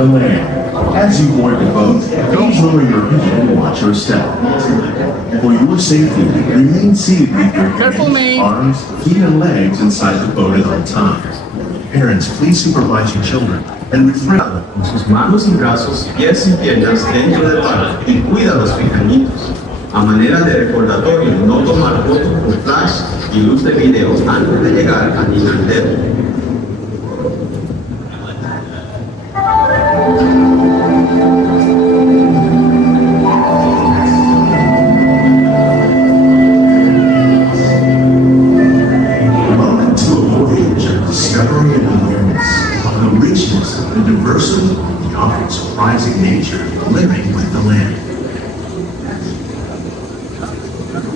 the land. As you board the boat, don't lower your head and watch your step. For your safety, remain seated with your hands, arms, feet, and legs inside the boat at all times. Parents, please supervise your children and refrain. Con sus manos y brazos, pies y piernas dentro del barco y cuida a los pequeñitos. A manera de recordatorio, no tomar fotos con flash y luz de video antes de llegar a nivel dedo. Welcome to a voyage of discovery and awareness of the richness, the diversity, the often surprising nature of living with the land.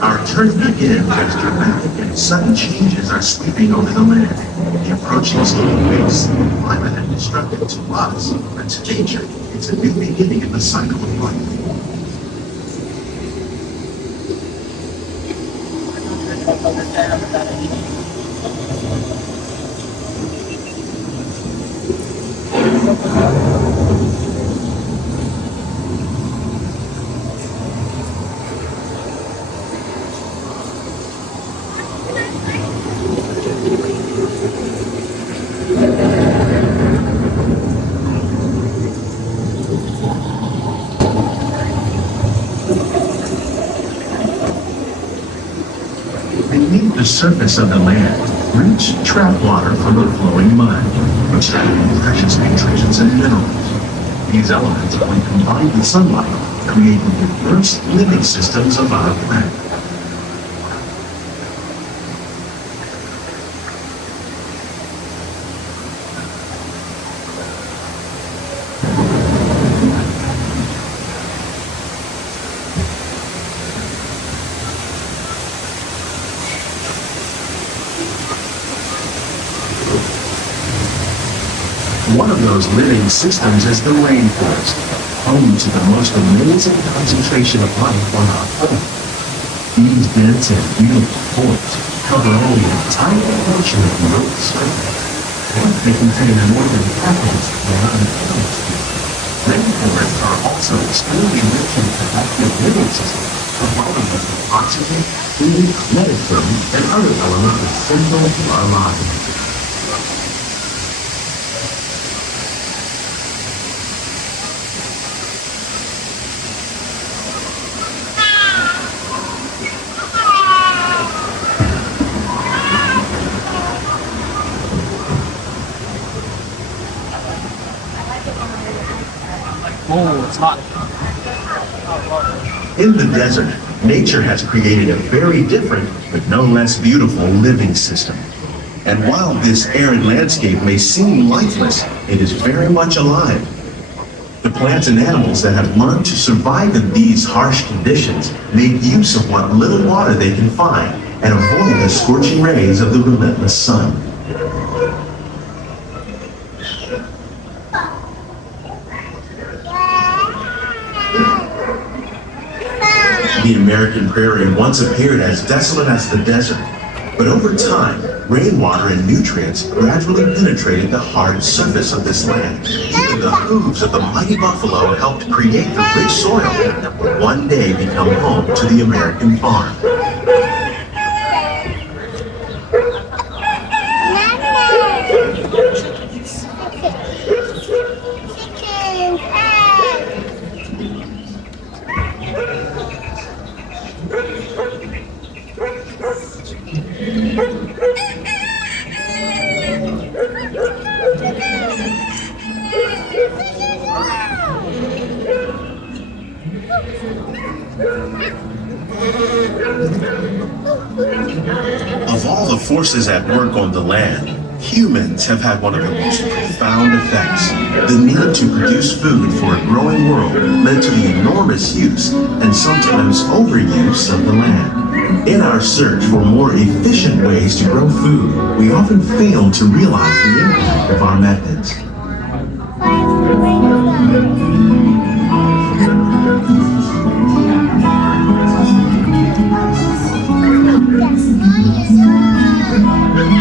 Our journey begins as dramatic and sudden changes are sweeping over the land. The approaching storm makes the climate and destructive to us, but to nature, it's a new beginning in the cycle of life. Beneath the surface of the land, rich trap water from the flowing mud, extracting precious nutrients and minerals. These elements, when combined with sunlight, create the diverse living systems of our planet. One of those living systems is the rainforest, home to the most amazing concentration of life on our planet. These dense and beautiful forests cover only a tiny portion of the Earth's surface, but they contain more than half of its surrounding atmosphere. Rainforests are also extremely rich in productive living systems, providing us with oxygen, food, medicine, and other elements essential to our lives. Oh, it's hot. In the desert, nature has created a very different, but no less beautiful living system. And while this arid landscape may seem lifeless, it is very much alive. The plants and animals that have learned to survive in these harsh conditions make use of what little water they can find and avoid the scorching rays of the relentless sun. The American prairie once appeared as desolate as the desert, but over time, rainwater and nutrients gradually penetrated the hard surface of this land. Even the hooves of the mighty buffalo helped create the rich soil that would one day become home to the American farm. Of all the forces at work on the land, humans have had one of the most profound effects. The need to produce food for a growing world led to the enormous use and sometimes overuse of the land. In our search for more efficient ways to grow food, we often fail to realize the impact of our methods.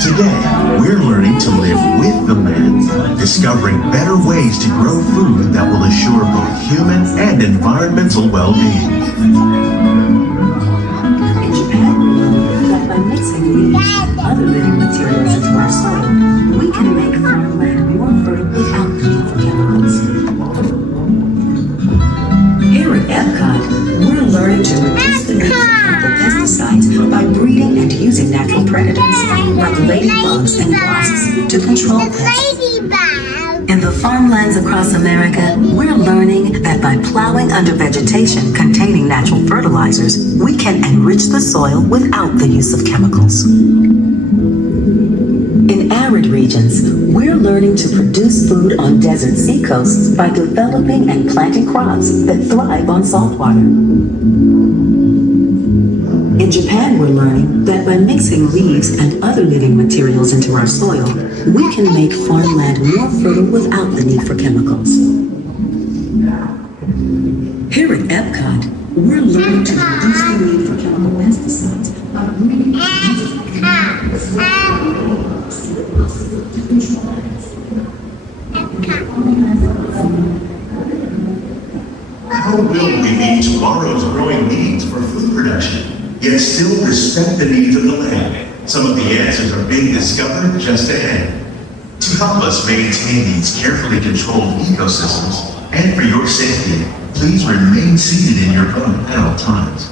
Today, we're learning to live with the land, discovering better ways to grow food that will assure both human and environmental well-being. In Japan, we learned that by mixing leaves and other living materials into our soil, we can make farmland more fertile without the need for chemicals. Here at EPCOT, we're learning to reduce the need for chemical pesticides by breeding and using natural predators like ladybugs and wasps to control pests. In the farmlands across America, we're learning that by plowing under vegetation containing natural fertilizers, we can enrich the soil without the use of chemicals. In arid regions, we're learning to produce food on desert seacoasts by developing and planting crops that thrive on salt water. In Japan, we're learning that by mixing leaves and other living materials into our soil, we can make farmland more fertile without the need for chemicals. Here at EPCOT, we're learning to reduce the need for chemical pesticides by breeding How will we meet tomorrow's growing needs for food production, yet still respect the needs of the land? Some of the answers are being discovered just ahead. To help us maintain these carefully controlled ecosystems, and for your safety, please remain seated in your boat at all times.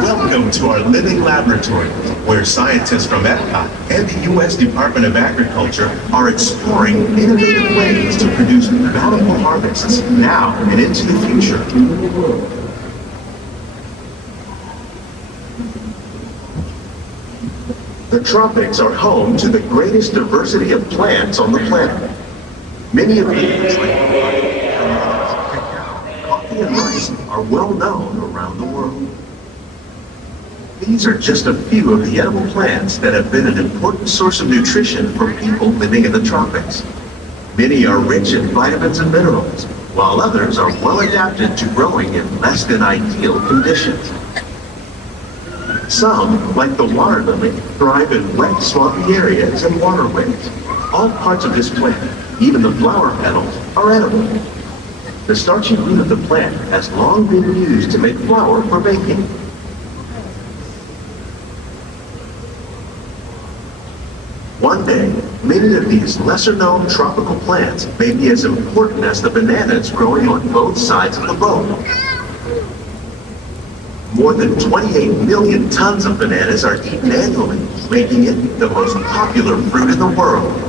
Welcome to our living laboratory, where scientists from EPCOT and the U.S. Department of Agriculture are exploring innovative ways to produce bountiful harvests now and into the future. The tropics are home to the greatest diversity of plants on the planet. Many of these, like coffee and rice, are well known around the world. These are just a few of the edible plants that have been an important source of nutrition for people living in the tropics. Many are rich in vitamins and minerals, while others are well adapted to growing in less than ideal conditions. Some, like the water lily, thrive in wet, swampy areas and waterways. All parts of this plant, even the flower petals, are edible. The starchy root of the plant has long been used to make flour for baking. One day, many of these lesser-known tropical plants may be as important as the bananas growing on both sides of the boat. More than 28 million tons of bananas are eaten annually, making it the most popular fruit in the world.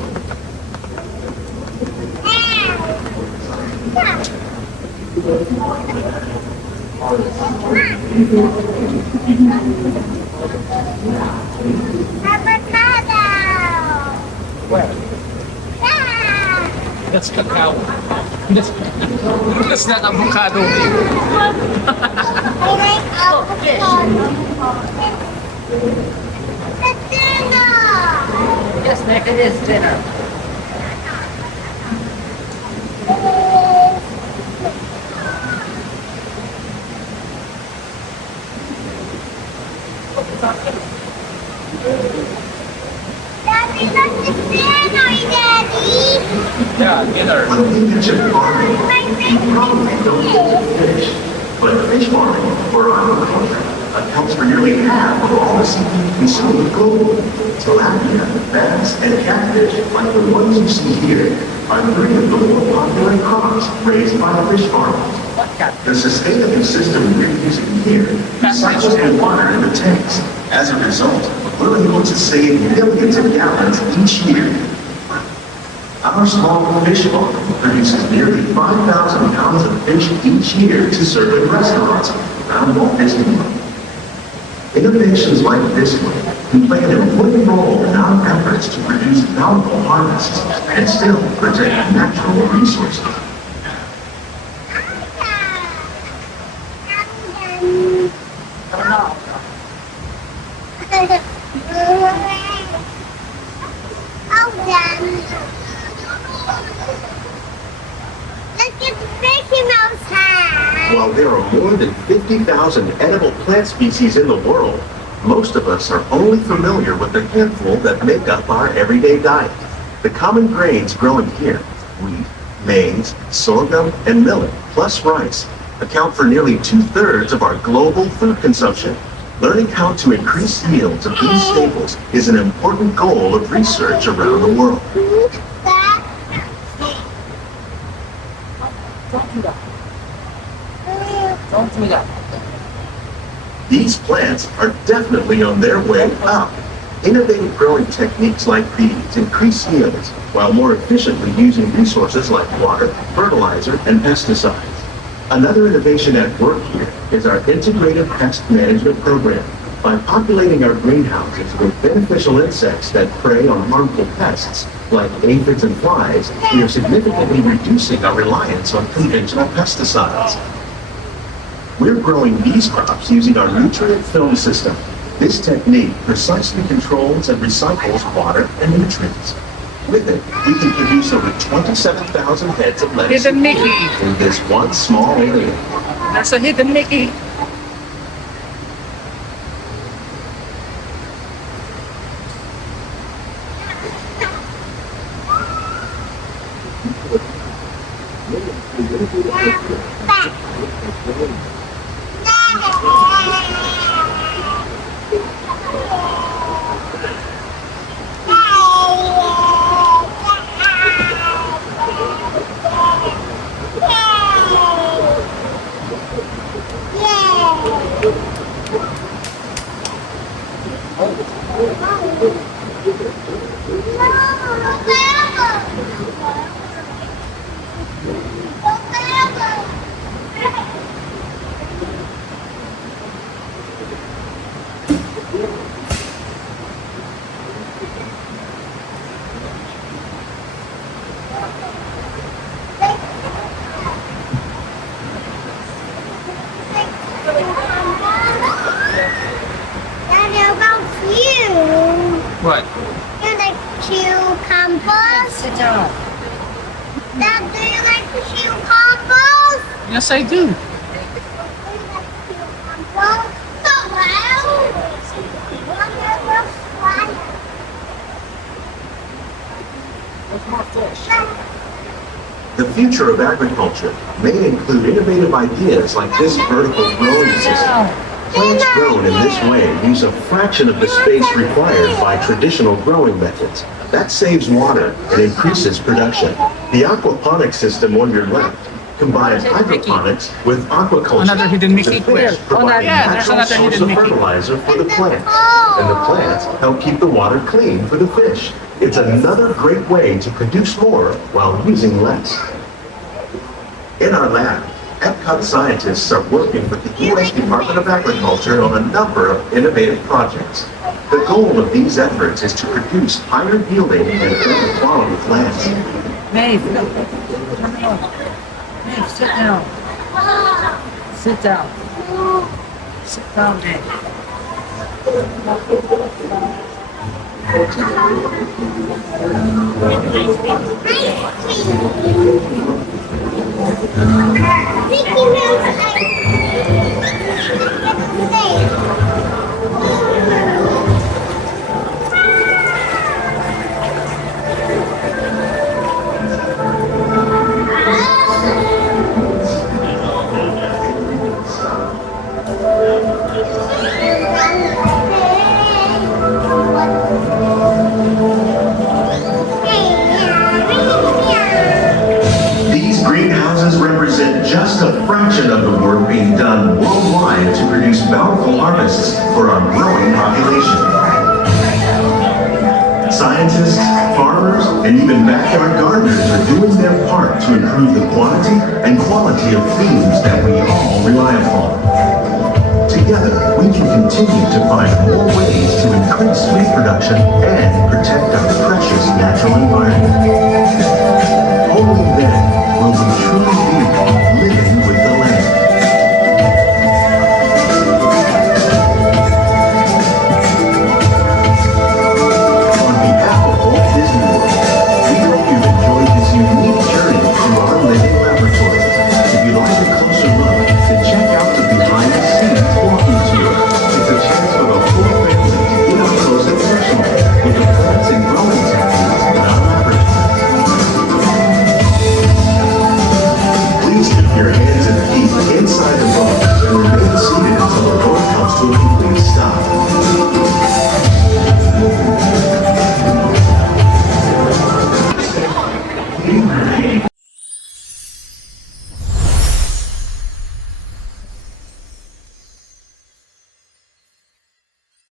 That's cacao. That's not avocado. Yes, Nick, it is dinner. Yeah, dinner. When we mention farming, you probably don't think of fish, but fish farming, or aquaculture, accounts for nearly half of all the seafood consumed globally. Tilapia, bass, and catfish, like the ones you see here, are three of the more popular crops raised by fish farmers. The sustainable system we're using here recycles the water in the tanks. As a result, we're able to save millions of gallons each year. Our small fish farm produces nearly 5,000 pounds of fish each year to serve in restaurants around Walt Disney World. Innovations like this one can play an important role in our efforts to produce bountiful harvests and still protect natural resources. Look at the Mickey Mouse hat. While there are more than 50,000 edible plant species in the world, most of us are only familiar with the handful that make up our everyday diet. The common grains growing here, wheat, maize, sorghum, and millet, plus rice, account for nearly 2/3 of our global food consumption. Learning how to increase yields of these staples is an important goal of research around the world. Don't do that. These plants are definitely on their way up. Innovative growing techniques like these increase yields while more efficiently using resources like water, fertilizer, and pesticides. Another innovation at work here is our integrated pest management program. By populating our greenhouses with beneficial insects that prey on harmful pests, like aphids and flies, we are significantly reducing our reliance on conventional pesticides. We're growing these crops using our nutrient film system. This technique precisely controls and recycles water and nutrients. With it, we can produce over 27,000 heads of lettuce Hidden Mickey. in this one small area. That's a hidden Mickey. Daddy, about you. What? You like cucumbers? Sit down. Dad, do you like cucumbers? Yes, I do. The future of agriculture may include innovative ideas like this vertical growing system. Plants grown in this way use a fraction of the space required by traditional growing methods. That saves water and increases production. The aquaponics system on your left combines hydroponics with aquaculture. Another hidden Mickey. The fish provide a Yeah, there's natural another source hidden of Mickey. fertilizer for the plants, and the plants help keep the water clean for the fish. It's another great way to produce more while using less. In our lab, EPCOT scientists are working with the U.S. Department of Agriculture on a number of innovative projects. The goal of these efforts is to produce higher yielding and better quality plants. Maeve, no. Maeve, sit down. Sit down. Sit down, Maeve. Mickey Mouse These greenhouses represent just a fraction of the work being done worldwide to produce bountiful harvests for our growing population. Scientists, farmers, and even backyard gardeners are doing their part to improve the quantity and quality of foods that we all rely upon. Together, we can continue to find more ways to increase food production and protect our precious natural environment.